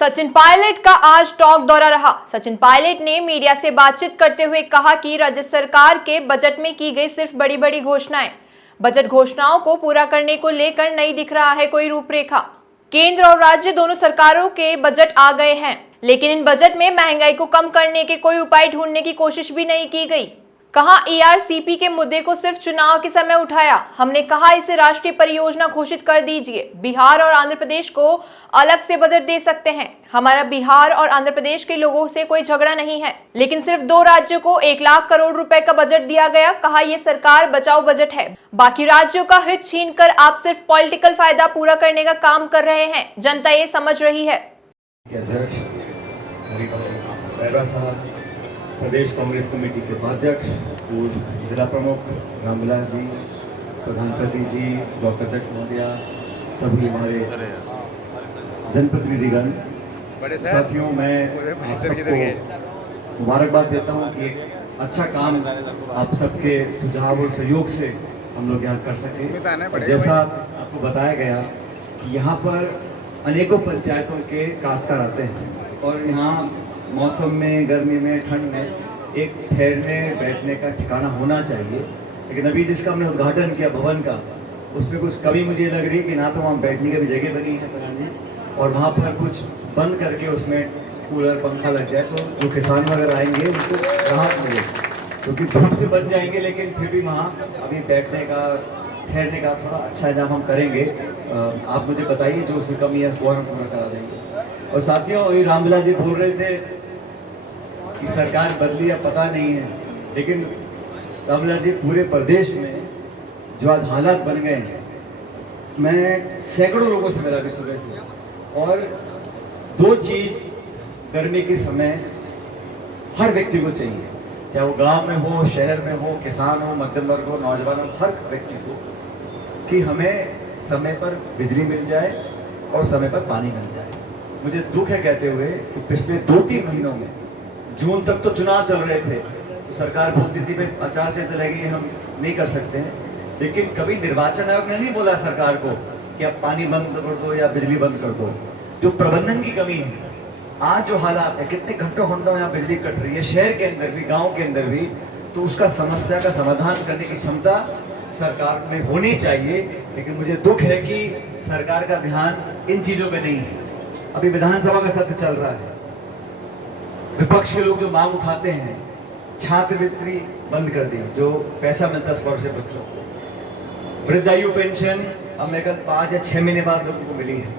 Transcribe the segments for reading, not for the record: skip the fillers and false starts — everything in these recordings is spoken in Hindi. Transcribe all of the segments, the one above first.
सचिन पायलट का आज टॉक दौरा रहा। सचिन पायलट ने मीडिया से बातचीत करते हुए कहा कि राज्य सरकार के बजट में की गई सिर्फ बड़ी बड़ी घोषणाएं, बजट घोषणाओं को पूरा करने को लेकर नहीं दिख रहा है कोई रूपरेखा। केंद्र और राज्य दोनों सरकारों के बजट आ गए हैं, लेकिन इन बजट में महंगाई को कम करने के कोई उपाय ढूंढने की कोशिश भी नहीं की गई। कहा ईआरसीपी के मुद्दे को सिर्फ चुनाव के समय उठाया। हमने कहा इसे राष्ट्रीय परियोजना घोषित कर दीजिए। बिहार और आंध्र प्रदेश को अलग से बजट दे सकते हैं। हमारा बिहार और आंध्र प्रदेश के लोगों से कोई झगड़ा नहीं है, लेकिन सिर्फ 2 राज्यों को 1 लाख करोड़ रुपए का बजट दिया गया। कहा यह सरकार बचाओ बजट है, बाकी राज्यों का हित छीन कर आप सिर्फ पॉलिटिकल फायदा पूरा करने का काम कर रहे हैं। जनता ये समझ रही है। प्रदेश कांग्रेस कमेटी के उपाध्यक्ष, पूर्व जिला प्रमुख रामविलास जी, प्रधान प्रति जी, ब्लॉक अध्यक्ष महोदया, सभी हमारे जनप्रतिनिधिगण, साथियों, मैं आप सबको मुबारकबाद देता हूं कि एक अच्छा काम आप सबके सुझाव और सहयोग से हम लोग यहाँ कर सके। और जैसा आपको बताया गया कि यहाँ पर अनेकों पंचायतों के काश्तकार आते हैं और यहाँ मौसम में, गर्मी में, ठंड में एक ठहरने बैठने का ठिकाना होना चाहिए। लेकिन अभी जिसका हमने उद्घाटन किया भवन का, उसमें कुछ कमी मुझे लग रही है कि ना तो वहाँ बैठने की भी जगह बनी है प्रधान जी, और वहाँ पर कुछ बंद करके उसमें कूलर पंखा लग जाए तो जो किसान वगैरह आएंगे उनको राहत मिले, क्योंकि धूप से बच जाएंगे। लेकिन फिर भी वहाँ अभी बैठने का, ठहरने का थोड़ा अच्छा इंतजाम हम करेंगे। आप मुझे बताइए जो उसमें कमी है उसको हम पूरा करा देंगे। और साथियों, अभी रामविलास जी बोल रहे थे कि सरकार बदली या पता नहीं है, लेकिन रामविलास जी पूरे प्रदेश में जो आज हालात बन गए हैं, मैं सैकड़ों लोगों से मिला भी सुबह से, और 2 चीज गर्मी के समय हर व्यक्ति को चाहिए, चाहे वो गांव में हो, शहर में हो, किसान हो, मध्यम वर्ग हो, नौजवान हो, हर व्यक्ति को, कि हमें समय पर बिजली मिल जाए और समय पर पानी मिल जाए। मुझे दुख है कहते हुए कि पिछले 2-3 महीनों में, जून तक तो चुनाव चल रहे थे, तो सरकार बोलती थी भाई आचार संहिता लगेगी, हम नहीं कर सकते हैं, लेकिन कभी निर्वाचन आयोग ने नहीं बोला सरकार को कि आप पानी बंद कर दो या बिजली बंद कर दो। जो प्रबंधन की कमी है, आज जो हालात है, कितने घंटों यहाँ बिजली कट रही है, शहर के अंदर भी, गाँव के अंदर भी, तो उसका समस्या का समाधान करने की क्षमता सरकार में होनी चाहिए। लेकिन मुझे दुख है कि सरकार का ध्यान इन चीजों में नहीं है। अभी विधानसभा का सत्र चल रहा है, विपक्ष के लोग जो मांग उठाते हैं, छात्रवृत्ति बंद कर दी, जो पैसा मिलता स्कॉलरशिप बच्चों को, वृद्धायु पेंशन अब मेरे कल 5 या 6 महीने बाद लोगों को मिली है,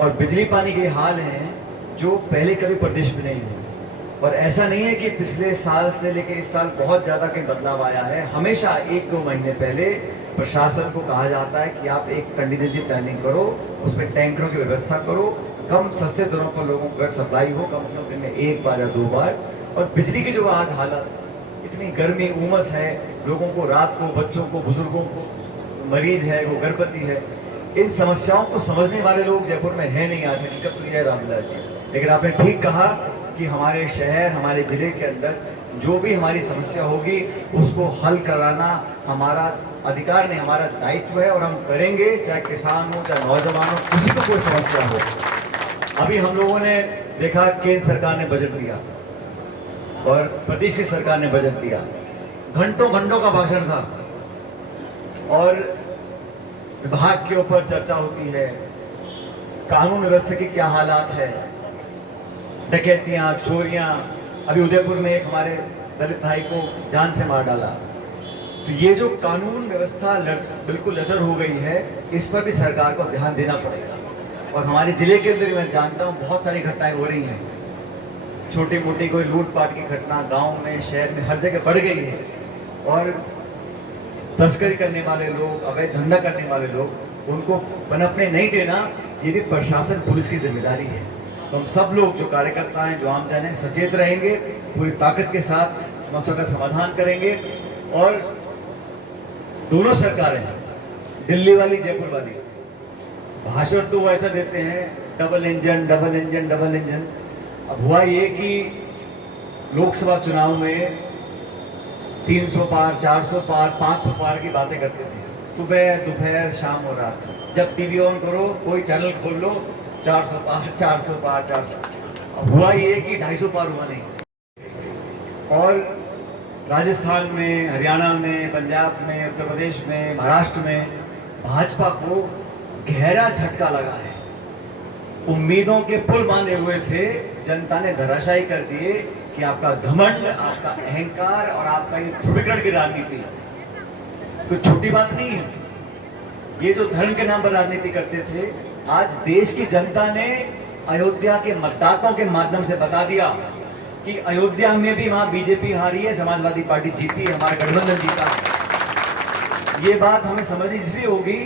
और बिजली पानी के हाल हैं जो पहले कभी प्रदेश में नहीं हुए। और ऐसा नहीं है कि पिछले साल से लेकर इस साल बहुत ज्यादा कहीं बदलाव आया है। हमेशा 1-2 महीने पहले प्रशासन को कहा जाता है कि आप एक कंटिजेंसी प्लानिंग करो, उसमें टैंकरों की व्यवस्था करो, कम सस्ते दरों पर लोगों को सप्लाई हो, कम से कम दिन में 1 बार या 2 बार। और बिजली की जो आज हालत, इतनी गर्मी, उमस है, लोगों को रात को, बच्चों को, बुजुर्गों को, मरीज है, वो गर्भवती है, इन समस्याओं को समझने वाले लोग जयपुर में है नहीं। आज हकीकत तो यह है रामविलास जी। लेकिन आपने ठीक कहा कि हमारे शहर, हमारे जिले के अंदर जो भी हमारी समस्या होगी उसको हल कराना हमारा अधिकार नहीं, हमारा दायित्व है, और हम करेंगे, चाहे किसान हो, चाहे नौजवान हो, किसी को कोई समस्या हो। अभी हम लोगों ने देखा केंद्र सरकार ने बजट दिया और प्रदेश की सरकार ने बजट दिया, घंटों घंटों का भाषण था, और विभाग के ऊपर चर्चा होती है, कानून व्यवस्था की क्या हालात है, डकैतियां, चोरियां। अभी उदयपुर में एक हमारे दलित भाई को जान से मार डाला। तो ये जो कानून व्यवस्था बिल्कुल लचर हो गई है, इस पर भी सरकार को ध्यान देना पड़ेगा। और हमारे जिले के अंदर मैं जानता हूँ बहुत सारी घटनाएं हो रही हैं, छोटी मोटी कोई लूटपाट की घटना गांव में, शहर में, हर जगह बढ़ गई है, और तस्करी करने वाले लोग, अवैध धंधा करने वाले लोग, उनको पनपने नहीं देना, ये भी प्रशासन, पुलिस की जिम्मेदारी है। तो हम सब लोग जो कार्यकर्ता हैं, जो आमजन हैं, सचेत रहेंगे, पूरी ताकत के साथ समस्या का समाधान करेंगे। और दोनों सरकारें, दिल्ली वाली, जयपुर वाली, भाषण तो वो ऐसा देते हैं, double engine, double engine, double engine. अब हुआ ये कि लोकसभा चुनाव में 300 पार, 400 पार, 500 पार की बातें करते थे, सुबह, दोपहर, शाम और रात। जब टीवी ऑन करो, कोई चैनल खोल लो, 400 पार 400 पार 400, हुआ ये कि 250 पार हुआ नहीं। और राजस्थान में, हरियाणा में, पंजाब में, उत्तर प्रदेश में, महाराष्ट्र में भाजपा को गहरा झटका लगा है। उम्मीदों के पुल बांधे हुए थे, जनता ने धराशायी कर दिए कि आपका घमंड, आपका अहंकार और आपका ये ध्रुवीकरण की राजनीति कोई छोटी बात नहीं है। ये जो धर्म के नाम पर राजनीति करते थे, आज देश की जनता ने अयोध्या के मतदाताओं के माध्यम से बता दिया कि अयोध्या में भी वहां बीजेपी हारी है, समाजवादी पार्टी जीती है, हमारा गठबंधन जीता है। ये बात हमें समझ इसलिए होगी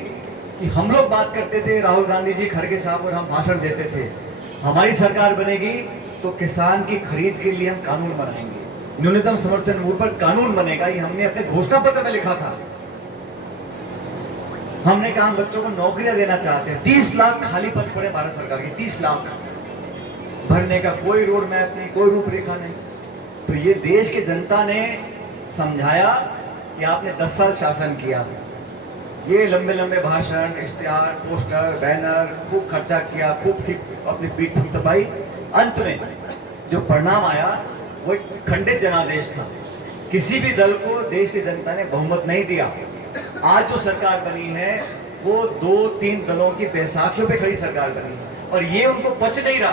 कि हम लोग बात करते थे, राहुल गांधी जी, खड़गे साहब, और हम भाषण देते थे हमारी सरकार बनेगी तो किसान की खरीद के लिए हम कानून बनाएंगे, न्यूनतम समर्थन मूल्य पर कानून बनेगा। ये हमने अपने घोषणा पत्र में लिखा था। हमने कहा हम बच्चों को नौकरियां देना चाहते हैं। 30 लाख खाली पद पड़े भारत सरकार के, 30 लाख भरने का कोई रोड मैप नहीं, कोई रूपरेखा नहीं। तो ये देश की जनता ने समझाया कि आपने 10 साल शासन किया, ये लंबे लंबे भाषण, इश्तिहार, पोस्टर, बैनर, खूब खर्चा किया, खूब अपनी पीठ थपथपाई। अंत में जो परिणाम आया वो एक खंडित जनादेश था। किसी भी दल को देश की जनता ने बहुमत नहीं दिया। आज जो सरकार बनी है वो 2-3 दलों की बैसाखियों पे खड़ी सरकार बनी है और ये उनको पच नहीं रहा।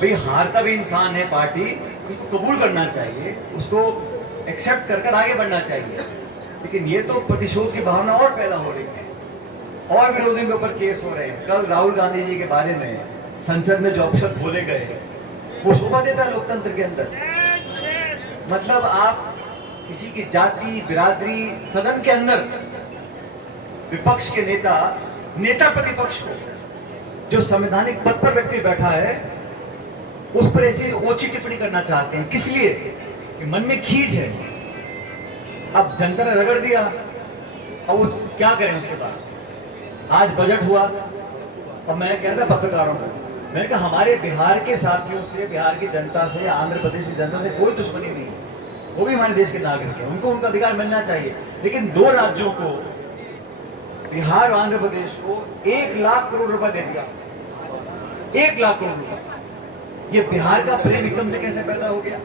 भाई हारता भी इंसान है पार्टी, उसको कबूल करना चाहिए, उसको एक्सेप्ट कर आगे बढ़ना चाहिए। लेकिन ये तो प्रतिशोध की भावना और पैदा हो रही है और विरोधियों के ऊपर केस हो रहे हैं। कल राहुल गांधी जी के बारे में संसद में जो अपशब्द बोले गए वो शोभा देता है लोकतंत्र के अंदर। मतलब आप किसी की जाति, बिरादरी, सदन के अंदर विपक्ष के नेता प्रतिपक्ष को, जो संवैधानिक पद पर व्यक्ति बैठा है, उस पर ऐसी ओछी टिप्पणी करना चाहते हैं। किस लिए? कि मन में खींच है। अब जनता ने रगड़ दिया, अब वो क्या करें उसके बाद। आज बजट हुआ, अब मैंने कह रहा था पत्रकारों को, मैंने कहा हमारे बिहार के साथियों से, बिहार की जनता से, आंध्र प्रदेश की जनता से कोई दुश्मनी नहीं है, वो भी हमारे देश के नागरिक हैं, उनको उनका अधिकार मिलना चाहिए। लेकिन 2 राज्यों को, बिहार और आंध्र प्रदेश को 1 लाख करोड़ रुपए दे दिया। 1 लाख करोड़ रुपए। ये बिहार का प्रेम एकदम से कैसे पैदा हो गया?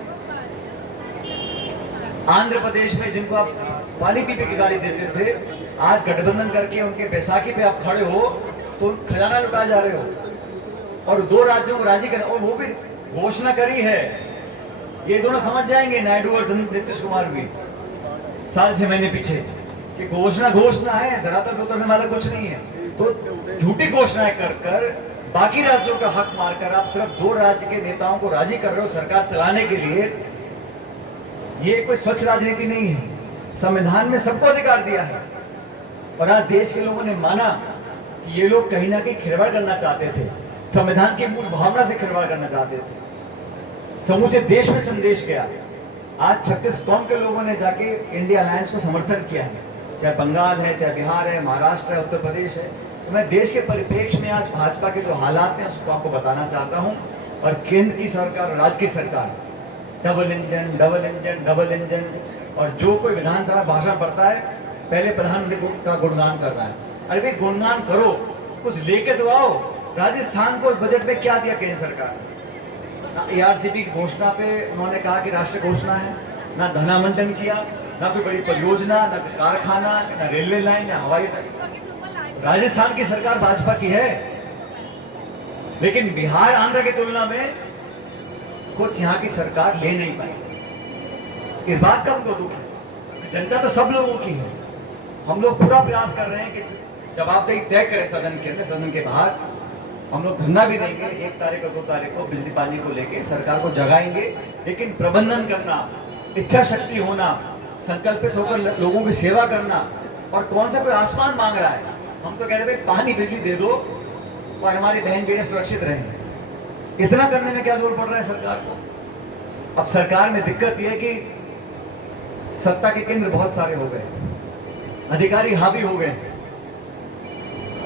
आंध्र प्रदेश में जिनको आप पानी पी के गाली देते थे, आज गठबंधन करके उनके बैसाखी पे आप खड़े हो तो खजाना लुटा जा रहे हो। और 2 राज्यों को राजी करना, और वो भी घोषणा करी है, ये दोनों समझ जाएंगे, नायडू और नीतीश कुमार भी, साल 6 महीने पीछे, कि घोषणा है, धरातल पर उतरने वाला कुछ नहीं है। तो झूठी घोषणाएं कर बाकी राज्यों का हक मारकर आप सिर्फ 2 राज्य के नेताओं को राजी कर रहे हो सरकार चलाने के लिए। ये कोई स्वच्छ राजनीति नहीं है। संविधान में सबको अधिकार दिया है और आज देश के लोगों ने माना कि ये लोग कहीं ना कहीं खिलवाड़ करना चाहते थे, संविधान की मूल भावना से खिलवाड़ करना चाहते थे। समूचे देश में संदेश गया। आज 36 कौम के लोगों ने जाके इंडिया अलायंस को समर्थन किया है, चाहे बंगाल है, चाहे बिहार है, महाराष्ट्र है, उत्तर प्रदेश है। तो मैं देश के परिप्रेक्ष्य में आज भाजपा के जो हालात हैं उसको आपको बताना चाहता हूं। और केंद्र की सरकार और राज्य की सरकार डबल इंजन, और जो कोई विधानसभा भाषण पढ़ता है पहले प्रधानमंत्री का गुणगान कर रहा है। अरे भाई गुणगान करो, कुछ लेके तो आओ। राजस्थान को बजट में क्या दिया केंद्र सरकार? ना ARCP की घोषणा पे उन्होंने कहा कि राष्ट्रीय घोषणा है, ना धनावंटन किया, ना कोई बड़ी परियोजना, ना कारखाना, ना रेलवे लाइन, ना हवाई अड्डा। राजस्थान की सरकार भाजपा की है, लेकिन बिहार, आंध्र की तुलना में कुछ यहाँ की सरकार ले नहीं पाई। इस बात का हमको दुख है। जनता तो सब लोगों की है। हम लोग पूरा प्रयास कर रहे हैं कि जवाबदेही तय करें सदन के अंदर, सदन के बाहर। हम लोग धरना भी देंगे 1 तारीख और 2 तारीख को बिजली पानी को लेके सरकार को जगाएंगे। लेकिन प्रबंधन करना, इच्छा शक्ति होना, संकल्पित होकर लोगों की सेवा करना, और कौन सा कोई आसमान मांग रहा है। हम तो कह रहे भाई पानी बिजली दे दो और हमारी बहन बेटे सुरक्षित रहें। इतना करने में क्या जोर पड़ रहा है सरकार को? अब सरकार में दिक्कत यह है कि सत्ता के केंद्र बहुत सारे हो गए, अधिकारी हावी हो गए,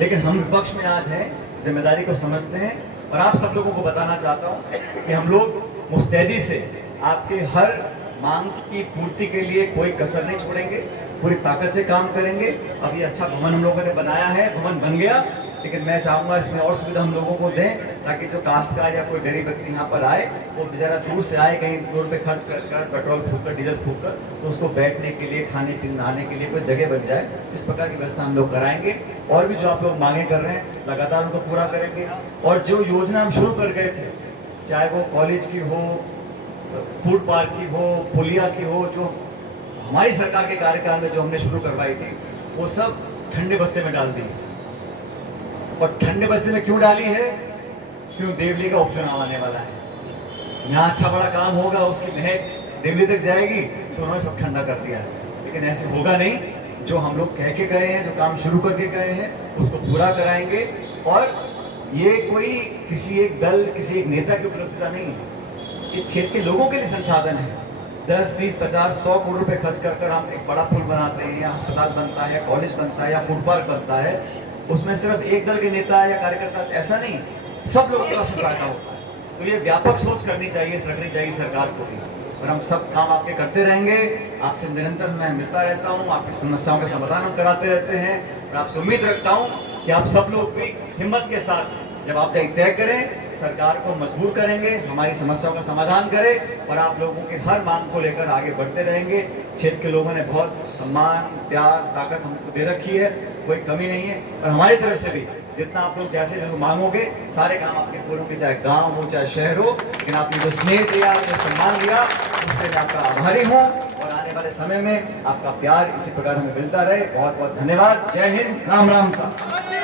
लेकिन हम विपक्ष में आज हैं, जिम्मेदारी को समझते हैं। और आप सब लोगों को बताना चाहता हूं कि हम लोग मुस्तैदी से आपके हर मांग की पूर्ति के लिए कोई कसर नहीं छोड़ेंगे, पूरी ताकत से काम करेंगे। अब ये अच्छा भवन हम लोगों ने बनाया है, भवन बन गया, लेकिन मैं चाहूँगा इसमें और सुविधा हम लोगों को दें, ताकि जो काश्तकार या कोई गरीब व्यक्ति यहाँ पर आए, वो बेचारा दूर से आए, कहीं रोड पे खर्च कर पेट्रोल फूक कर, डीजल फूक कर, तो उसको बैठने के लिए, खाने पीने नहाने के लिए कोई जगह बन जाए। इस प्रकार की व्यवस्था हम लोग कराएंगे। और भी जो आप लोग मांगे कर रहे हैं, लगातार उनको पूरा करेंगे। और जो योजना हम शुरू कर गए थे, चाहे वो कॉलेज की हो, फूड पार्क की हो, पुलिया की हो, जो हमारी सरकार के कार्यकाल में जो हमने शुरू करवाई थी, वो सब ठंडे बस्ते में डाल दी। और ठंडे बस्ते में क्यों डाली है? क्यों? देवली का उपचुनाव आने वाला है, यहाँ अच्छा बड़ा काम होगा, उसकी महक दिल्ली तक जाएगी, तो उन्होंने सब ठंडा कर दिया है। लेकिन ऐसे होगा नहीं। जो हम लोग कह के गए हैं, जो काम शुरू करके गए हैं, उसको पूरा कराएंगे। और ये कोई किसी एक दल, किसी एक नेता की उपलब्धिता नहीं है, ये क्षेत्र के लोगों के लिए संसाधन है। 10, 20, 50, 100 करोड़ रुपए खर्च कर हम एक बड़ा पुल बनाते हैं, या अस्पताल बनता है, या कॉलेज बनता है, या फूड पार्क बनता है। उसमें सिर्फ एक दल के नेता या कार्यकर्ता, ऐसा नहीं, सब लोगों का फायदा होता है। तो ये व्यापक सोच करनी चाहिए, रखनी चाहिए सरकार को भी। और हम सब काम आपके करते रहेंगे। आपसे निरंतर मैं मिलता रहता हूँ, आपकी समस्याओं का समाधान हम कराते रहते हैं। और आपसे उम्मीद रखता हूँ कि आप सब लोग भी हिम्मत के साथ जवाबदेही तय करें, सरकार को मजबूर करेंगे, हमारी समस्याओं का समाधान करें, और आप लोगों की हर मांग को लेकर आगे बढ़ते रहेंगे। क्षेत्र के लोगों ने बहुत सम्मान, प्यार, ताकत हमको दे रखी है, कोई कमी नहीं है। और हमारी तरफ से भी जितना आप लोग जैसे जो मांगोगे, सारे काम आपके पूरे होंगे, चाहे गांव हो, चाहे शहर हो। लेकिन आपने जो स्नेह दिया, जो सम्मान दिया, उसके लिए आपका आभारी हूँ। और आने वाले समय में आपका प्यार इसी प्रकार हमें मिलता रहे। बहुत बहुत धन्यवाद। जय हिंद। राम राम साहब।